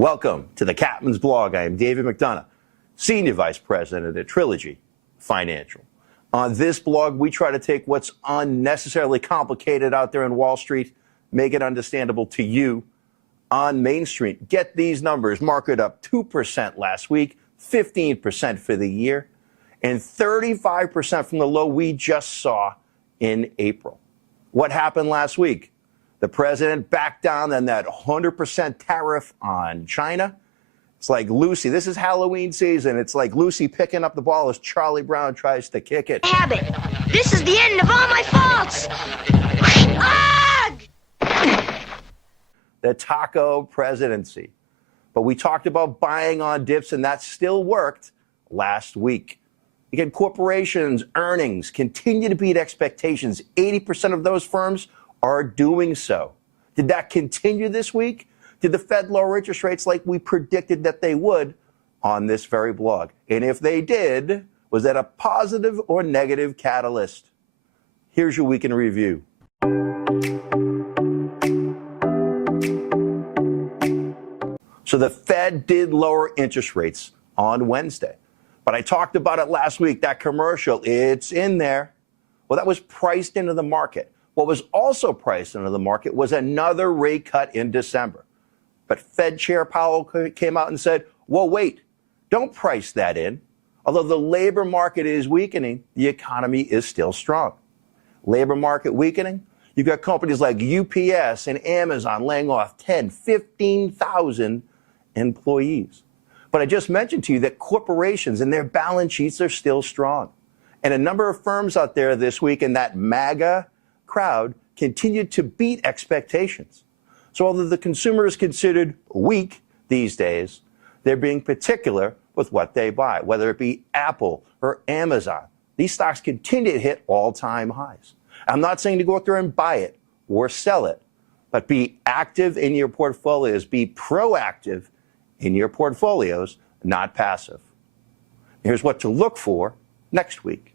Welcome to the Captain's Blog. I am David McDonough, Senior Vice President at Trilogy Financial. On this blog, we try to take what's unnecessarily complicated out there in Wall Street, make it understandable to you on Main Street. Get these numbers. Market up 2% last week, 15% for the year, and 35% from the low we just saw in April. What happened last week? The president backed down on that 100% tariff on China. It's like Lucy. This is Halloween season. It's like Lucy picking up the ball as Charlie Brown tries to kick it. Habit. This is the end of all my faults. The taco presidency. But we talked about buying on dips, and that still worked last week. Again, corporations' earnings continue to beat expectations. 80% of those firms are doing so. Did that continue this week? Did the Fed lower interest rates like we predicted that they would on this very blog? And if they did, was that a positive or negative catalyst? Here's your week in review. So the Fed did lower interest rates on Wednesday. But I talked about it last week, that commercial, it's in there. Well, that was priced into the market. What was also priced into the market was another rate cut in December. But Fed Chair Powell came out and said, well, wait, don't price that in. Although the labor market is weakening, the economy is still strong. Labor market weakening, you've got companies like UPS and Amazon laying off 10, 15,000 employees. But I just mentioned to you that corporations and their balance sheets are still strong. And a number of firms out there this week in that MAGA crowd continued to beat expectations. So although the consumer is considered weak these days, they're being particular with what they buy, whether it be Apple or Amazon. These stocks continue to hit all-time highs. I'm not saying to go out there and buy it or sell it, but be active in your portfolios, be proactive in your portfolios, not passive. Here's what to look for next week.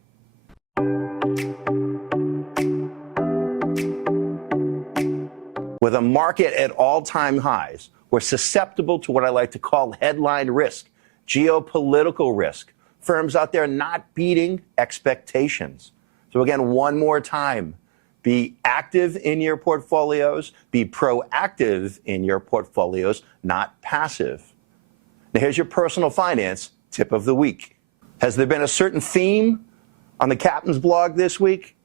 With a market at all-time highs, we're susceptible to what I like to call headline risk, geopolitical risk, firms out there not beating expectations. So again, one more time, be active in your portfolios, be proactive in your portfolios, not passive. Now here's your personal finance tip of the week. Has there been a certain theme on the Captain's Blog this week?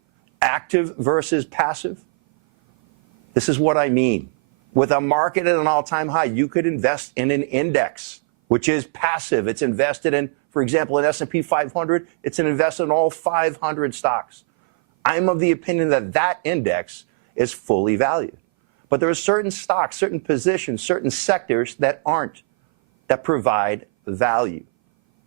Active versus passive? This is what I mean. With a market at an all-time high, you could invest in an index, which is passive. It's invested in, for example, an S&P 500. It's invested in all 500 stocks. I'm of the opinion that that index is fully valued. But there are certain stocks, certain positions, certain sectors that aren't, that provide value.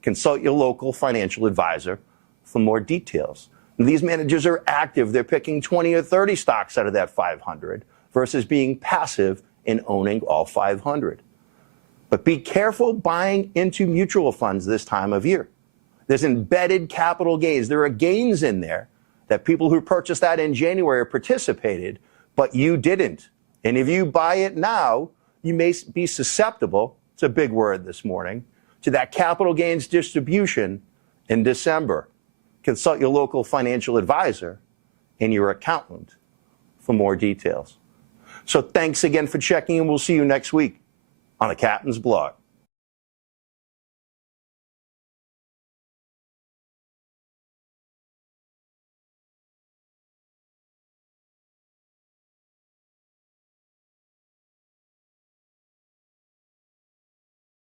Consult your local financial advisor for more details. And these managers are active. They're picking 20 or 30 stocks out of that 500 versus being passive in owning all 500. But be careful buying into mutual funds this time of year. There's embedded capital gains. There are gains in there that people who purchased that in January participated, but you didn't. And if you buy it now, you may be susceptible, it's a big word this morning, to that capital gains distribution in December. Consult your local financial advisor and your accountant for more details. So thanks again for checking in. We'll see you next week on the Captain's Blog.